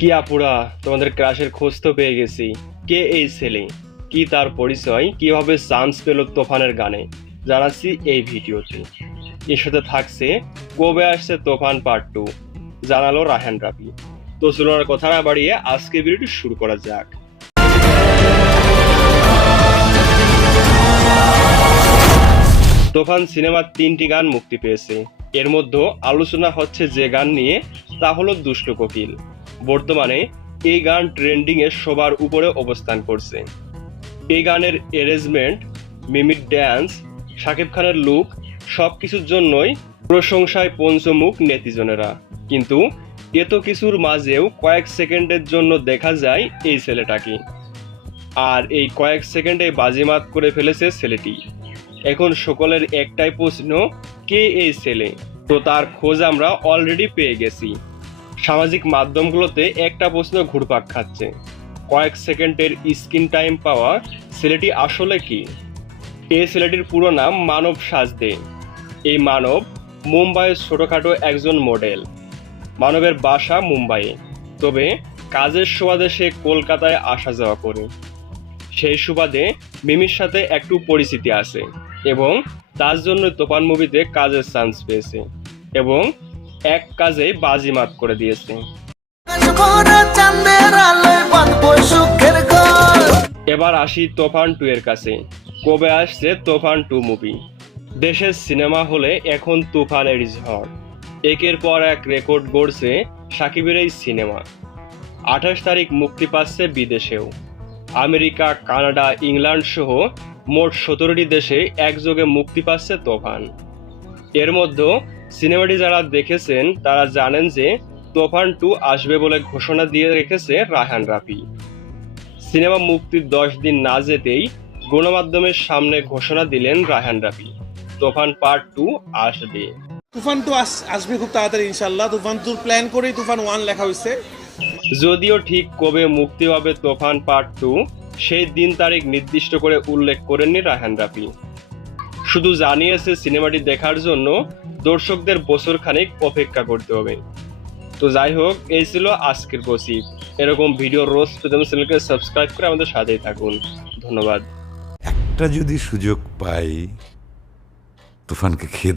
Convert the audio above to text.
কি আপুরা, তোমাদের ক্রাশের খোঁজ তো পেয়ে গেছি। কে এই ছেলে, কি তার পরিচয়, কিভাবে চান্স পেল তোফানের গানে, জানাচ্ছি এই ভিডিওতে। এর সাথে থাকছে কবে আসছে তোফান পার্ট 2, জানালো রায়হান রাফি। তো চলুন আর কথা না বাড়িয়ে আজকে ভিডিওটি শুরু করা যাক। তোফান সিনেমার 3টি গান মুক্তি পেয়েছে। এর মধ্যে আলোচনা হচ্ছে যে গান নিয়ে, তা হলো দুষ্টু কোকিল। বর্তমানে এই গান ট্রেন্ডিং এ সবার উপরে অবস্থান করছে। এই গানের অ্যারেঞ্জমেন্ট, মিমিক ড্যান্স, শাকিব খানের লুক সবকিছুর জন্যই প্রশংসায় পঞ্চমুখ নেটিজনেরা। কিন্তু এত কিছুর মাঝেও কয়েক সেকেন্ডের জন্য দেখা যায় এই ছেলেটাকে, আর এই কয়েক সেকেন্ডে বাজিমাত করে ফেলেছে ছেলেটি। এখন সকলের একটাই প্রশ্ন, কে এই ছেলে? তো তার খোঁজ আমরা অলরেডি পেয়ে গেছি। সামাজিক মাধ্যমগুলোতে একটা প্রশ্ন ঘুরপাক খাচ্ছে, কয়েক সেকেন্ডের স্ক্রিন টাইম পাওয়া ছেলেটি আসলে কি? এই ছেলেটির পুরো নাম মানব সাজদে। এই মানব মুম্বাইয়ের ছোটখাটো একজন মডেল। মানবের বাসা মুম্বাইয়ে, তবে কাজের সুবাদে সে কলকাতায় আসা যাওয়া করে। সেই সুবাদে মিমির সাথে একটু পরিচিতি আছে এবং তার জন্য তোফান মুভিতে কাজের চান্স পেয়েছে এবং এক কাজে বাজিমাত করে দিয়েছে। এবার আসি তোফান 2 এর কাছে। কবে আসছে তোফান 2 মুভি? দেশের সিনেমা হলে এখন তুফানের ঝড়। একের পর এক রেকর্ড গড়ছে সাকিবের এই সিনেমা। 28 তারিখ মুক্তি পাচ্ছে বিদেশেও। আমেরিকা, কানাডা, ইংল্যান্ড সহ মোট 17টি দেশে একযোগে মুক্তি পাচ্ছে তোফান। এর মধ্যে সিনেমাটি যারা দেখেছেন তারা জানেন যে তোফান 2 আসবে বলে ঘোষণা দিয়ে রেখেছে রায়হান রাফি। সিনেমা মুক্তির 10 দিন না যেতেই গণমাধ্যমের সামনে ঘোষণা দিলেন রায়হান রাফি, তোফান পার্ট 2 আসবে। তুফান 2 আসবে খুব তাড়াতাড়ি ইনশাল্লাহ। তুফান 2 প্ল্যান করেই তুফান 1 লেখা হয়েছে। যদিও ঠিক কবে মুক্তি হবে তোফান পার্ট 2 সেই দিন তারিখ নির্দিষ্ট করে উল্লেখ করেননি রায়হান রাফি। শুধু জানিয়েছে সিনেমাটি দেখার জন্য দর্শকদের বছর খানিক অপেক্ষা করতে হবে। তো যাই হোক, এই ছিল আজকের গসিপ। এরকম ভিডিও রোজ পেতে চ্যানেলকে সাবস্ক্রাইব করে আমাদের সাথেই থাকুন। ধন্যবাদ। একটা যদি সুযোগ পাই তুফানকে খেয়ে